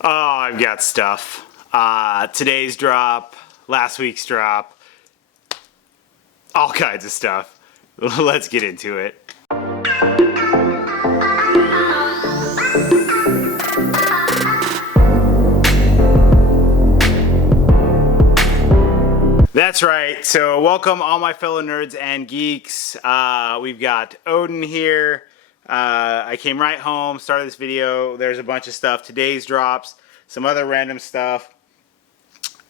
Oh, I've got stuff. Today's drop, last week's drop, all kinds of stuff. Let's get into it. That's right. So welcome all my fellow nerds and geeks. We've got Odin here. I came right home, started this video. There's a bunch of stuff. Today's drops, some other random stuff,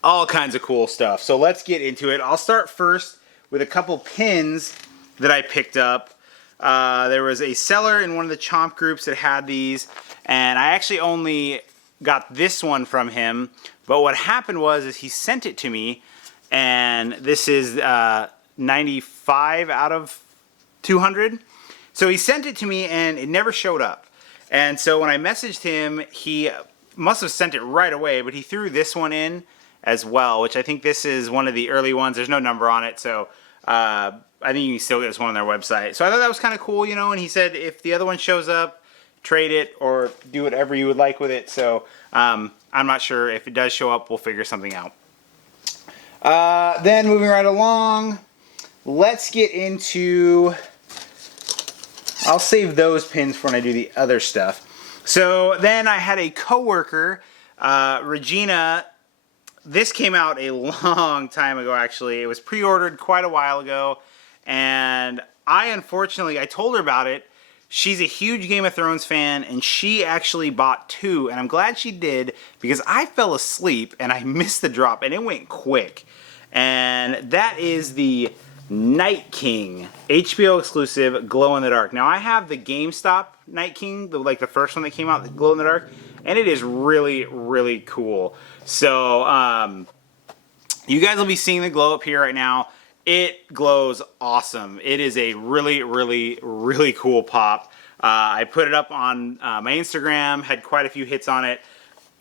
all kinds of cool stuff. So let's get into it. I'll start first with a couple pins that I picked up. There was a seller in one of the Chomp groups that had these, and I actually only got this one from him. But what happened was he sent it to me, and this is 95 out of 200. So he sent it to me and it never showed up. And so when I messaged him, he must have sent it right away, but he threw this one in as well, which I think this is one of the early ones. There's no number on it, so I think you can still get this one on their website. So I thought that was kind of cool, you know, and he said if the other one shows up, trade it or do whatever you would like with it. So I'm not sure. If it does show up, we'll figure something out. Then moving right along, let's get into... I'll save those pins for when I do the other stuff. So then I had a coworker, Regina. This came out a long time ago, actually. It was pre-ordered quite a while ago, and I told her about it. She's a huge Game of Thrones fan, and she actually bought two, and I'm glad she did, because I fell asleep and I missed the drop, and it went quick. And that is the Night King, HBO exclusive, glow in the dark. Now I have the GameStop Night King, the first one that came out, the glow in the dark, and it is really, really cool. So you guys will be seeing the glow up here right now. It glows awesome. It is a really, really, really cool pop. I put it up on my Instagram, had quite a few hits on it.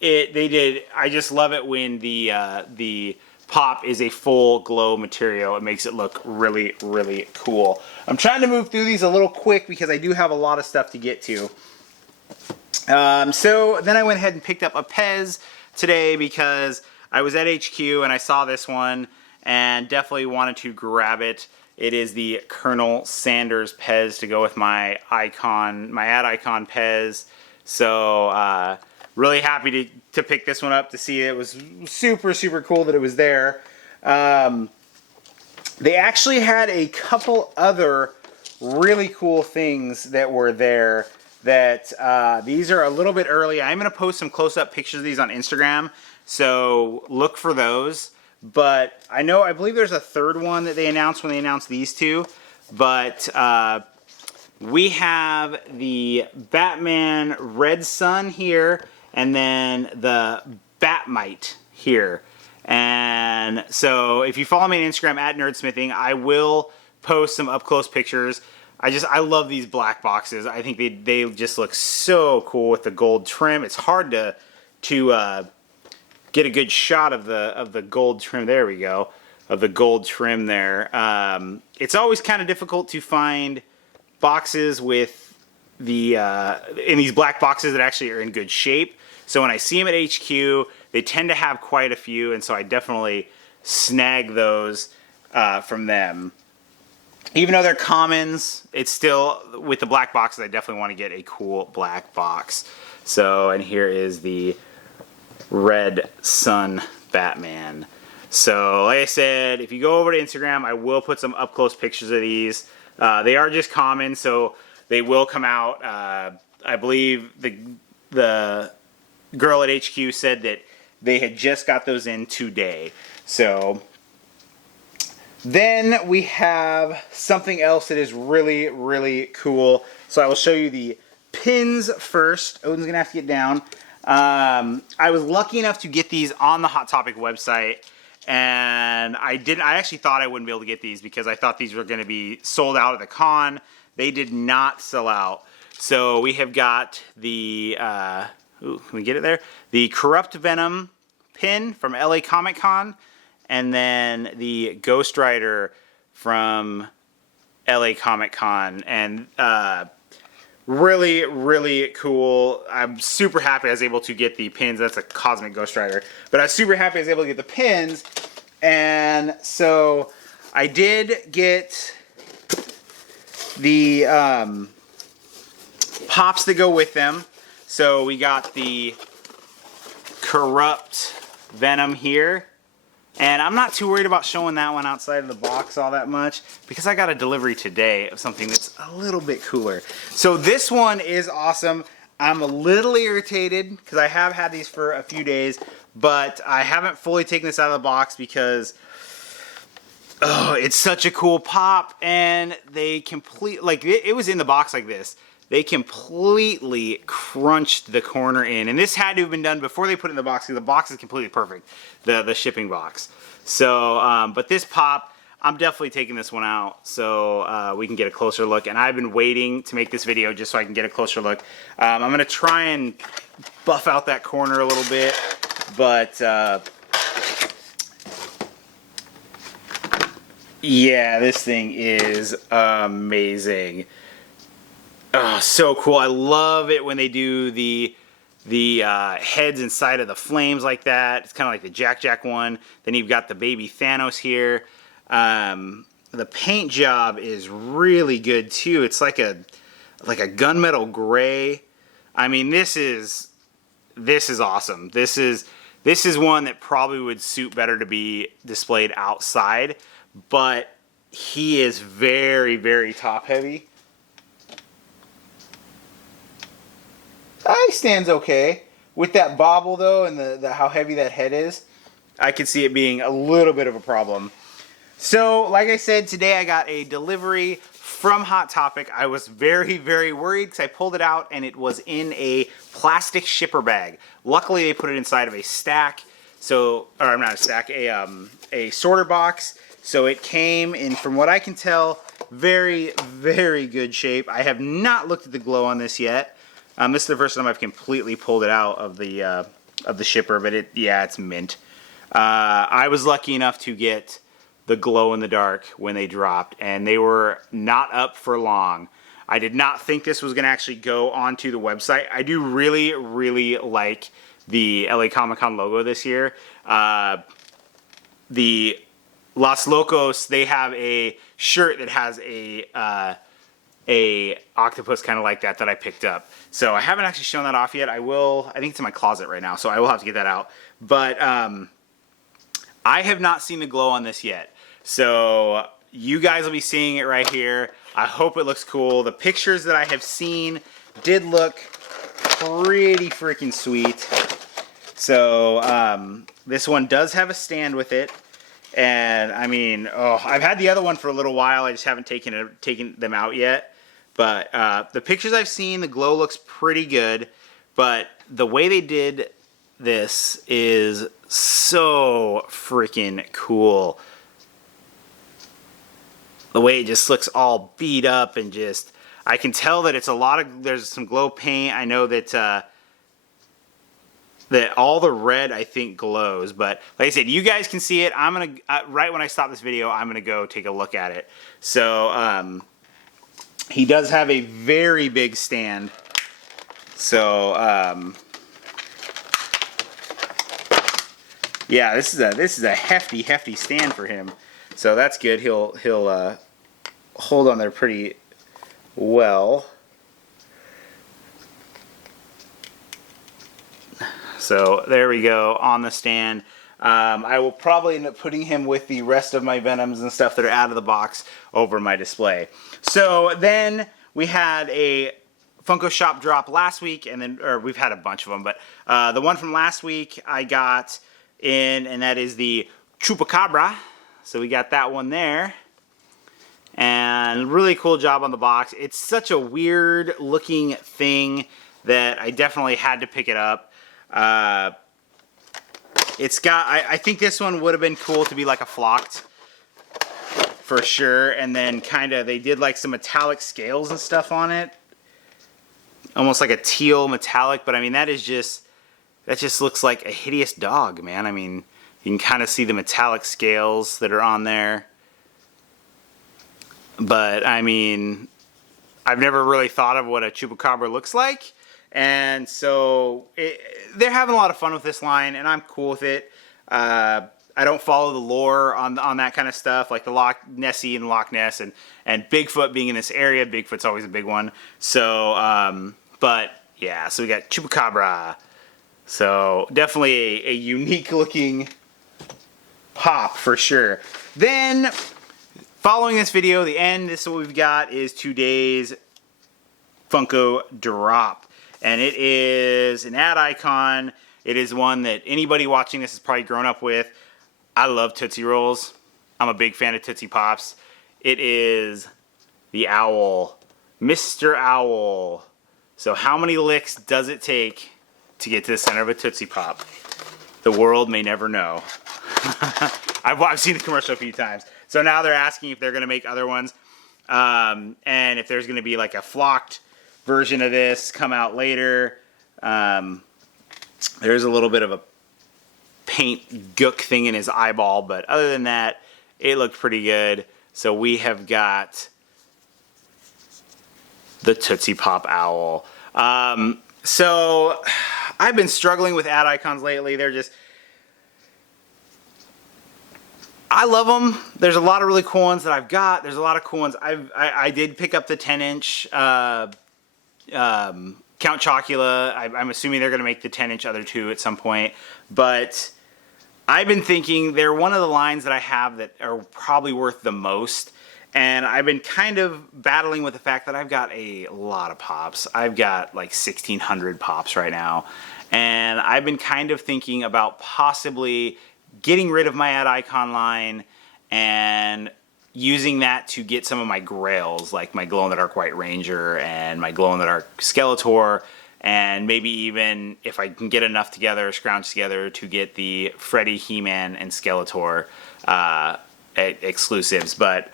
I just love it when the pop is a full glow material. It makes it look really, really cool. I'm trying to move through these a little quick because I do have a lot of stuff to get to. So then I went ahead and picked up a PEZ today because I was at HQ and I saw this one and definitely wanted to grab it. It is the Colonel Sanders PEZ to go with my icon, my ad icon PEZ. So really happy to pick this one up to see it. It was super, super cool that it was there. They actually had a couple other really cool things that were there that these are a little bit early. I'm going to post some close-up pictures of these on Instagram, so look for those. But I believe there's a third one that they announced when they announced these two. But we have the Batman Red Sun here, and then the Bat-Mite here. And so if you follow me on Instagram at NerdSmithing, I will post some up-close pictures. I love these black boxes. I think they just look so cool with the gold trim. It's hard to get a good shot of the gold trim. There we go, of the gold trim there. It's always kind of difficult to find boxes with in these black boxes that actually are in good shape. So when I see them at HQ, they tend to have quite a few, and so I definitely snag those from them. Even though they're commons, it's still, with the black boxes, I definitely want to get a cool black box. So, and here is the Red Sun Batman. So, like I said, if you go over to Instagram, I will put some up-close pictures of these. They are just common, so they will come out. I believe the girl at HQ said that they had just got those in today. So then we have something else that is really, really cool. So I will show you the pins first. Odin's gonna have to get down. I was lucky enough to get these on the Hot Topic website, and I actually thought I wouldn't be able to get these because I thought these were going to be sold out at the con. They did not sell out. So we have got the can we get it there? The Corrupt Venom pin from LA Comic-Con, and then the Ghost Rider from LA Comic-Con. And really, really cool. I'm super happy I was able to get the pins. That's a Cosmic Ghost Rider. But I was super happy I was able to get the pins. And so I did get the pops that go with them. So we got the Corrupt Venom here. And I'm not too worried about showing that one outside of the box all that much because I got a delivery today of something that's a little bit cooler. So this one is awesome. I'm a little irritated because I have had these for a few days, but I haven't fully taken this out of the box because it's such a cool pop, and they it was in the box like this. They completely crunched the corner in. And this had to have been done before they put it in the box because the box is completely perfect, the shipping box. So, but this pop, I'm definitely taking this one out so we can get a closer look. And I've been waiting to make this video just so I can get a closer look. I'm going to try and buff out that corner a little bit. But, yeah, this thing is amazing. Oh, so cool. I love it when they do the heads inside of the flames like that. It's kind of like the Jack one. Then you've got the baby Thanos here. The paint job is really good too. It's like a gunmetal gray. I mean, this is awesome. This is one that probably would suit better to be displayed outside, but he is very, very top heavy. He stands okay. With that bobble though, and the how heavy that head is, I could see it being a little bit of a problem. So, like I said, today I got a delivery from Hot Topic. I was very, very worried because I pulled it out and it was in a plastic shipper bag. Luckily, they put it inside of a stack. So, or not a stack, a sorter box. So it came in, from what I can tell, very, very good shape. I have not looked at the glow on this yet. This is the first time I've completely pulled it out of the shipper, but it's mint. I was lucky enough to get the glow in the dark when they dropped, and they were not up for long. I did not think this was going to actually go onto the website. I do really, really like the LA Comic-Con logo this year. The Los Locos, they have a shirt that has a octopus kind of like that I picked up. So I haven't actually shown that off yet. I will. I think it's in my closet right now, so I will have to get that out. But I have not seen the glow on this yet. So you guys will be seeing it right here. I hope it looks cool. The pictures that I have seen did look pretty freaking sweet. So this one does have a stand with it. And I mean, I've had the other one for a little while. I just haven't taken them out yet. But the pictures I've seen, the glow looks pretty good. But the way they did this is so freaking cool. The way it just looks all beat up and just, I can tell that it's there's some glow paint. I know that that all the red, I think, glows. But like I said, you guys can see it. I'm going to, right when I stop this video, I'm going to go take a look at it. So, he does have a very big stand. So, yeah, this is a hefty stand for him. So that's good. He'll hold on there pretty well. So there we go on the stand. I will probably end up putting him with the rest of my Venoms and stuff that are out of the box over my display. So then we had a Funko Shop drop last week, and then, or we've had a bunch of them, but the one from last week I got in, and that is the Chupacabra. So we got that one there. And really cool job on the box. It's such a weird looking thing that I definitely had to pick it up. It's got, I think this one would have been cool to be like a flocked for sure. And then kind of, they did like some metallic scales and stuff on it. Almost like a teal metallic, but I mean, that just looks like a hideous dog, man. I mean, you can kind of see the metallic scales that are on there. But I mean, I've never really thought of what a chupacabra looks like. And so they're having a lot of fun with this line, and I'm cool with it. I don't follow the lore on that kind of stuff, like the Nessie and Loch Ness and Bigfoot being in this area. Bigfoot's always a big one. So, but yeah, so we got Chupacabra. So definitely a unique looking pop for sure. Then, following this video, the end, this is what we've got is today's Funko drop. And it is an ad icon. It is one that anybody watching this has probably grown up with. I love Tootsie Rolls. I'm a big fan of Tootsie Pops. It is the owl, Mr. Owl. So how many licks does it take to get to the center of a Tootsie Pop? The world may never know. I've seen the commercial a few times. So now they're asking if they're going to make other ones. And if there's going to be like a flocked version of this come out later. There's a little bit of a paint gook thing in his eyeball, but other than that, it looked pretty good. So we have got the Tootsie Pop Owl. So I've been struggling with ad icons lately. They're just, I love them. There's a lot of really cool ones that I've got. There's a lot of cool ones. I did pick up the 10-inch Count Chocula. I'm assuming they're going to make the 10-inch other two at some point. But I've been thinking they're one of the lines that I have that are probably worth the most. And I've been kind of battling with the fact that I've got a lot of pops. I've got like 1,600 pops right now. And I've been kind of thinking about possibly getting rid of my ad icon line and using that to get some of my grails, like my glow-in-the-dark White Ranger and my glow-in-the-dark Skeletor, and maybe even if I can get enough together, scrounge together, to get the Freddy, He-Man, and Skeletor exclusives. But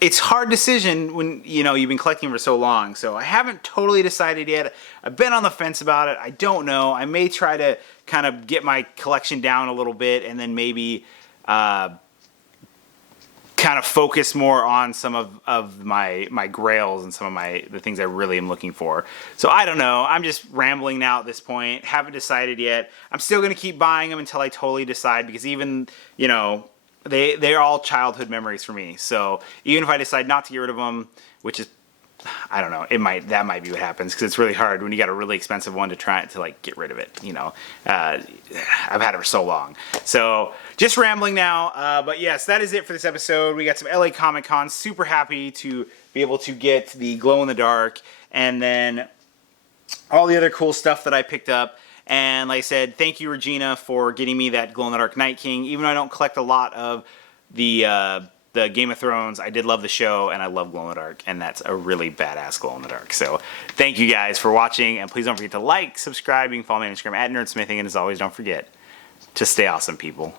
it's a hard decision when you've been collecting for so long. So I haven't totally decided yet. I've been on the fence about it. I don't know. I may try to kind of get my collection down a little bit, and then maybe kind of focus more on some of my grails and some of the things I really am looking for. So I don't know. I'm just rambling now at this point. Haven't decided yet. I'm still going to keep buying them until I totally decide, because even, they're all childhood memories for me. So even if I decide not to get rid of them, which is, I don't know, that might be what happens, because it's really hard when you got a really expensive one to try to like get rid of it. I've had it for so long. So just rambling now, but yes, that is it for this episode. We got some LA Comic-Con. Super happy to be able to get the glow in the dark, and then all the other cool stuff that I picked up. And like I said, thank you, Regina, for getting me that glow in the dark Night King. Even though I don't collect a lot of the Game of Thrones, I did love the show, and I love glow in the dark, and that's a really badass glow in the dark. So thank you guys for watching, and please don't forget to like, subscribe, you can follow me on Instagram at NerdSmithing, and as always, don't forget to stay awesome, people.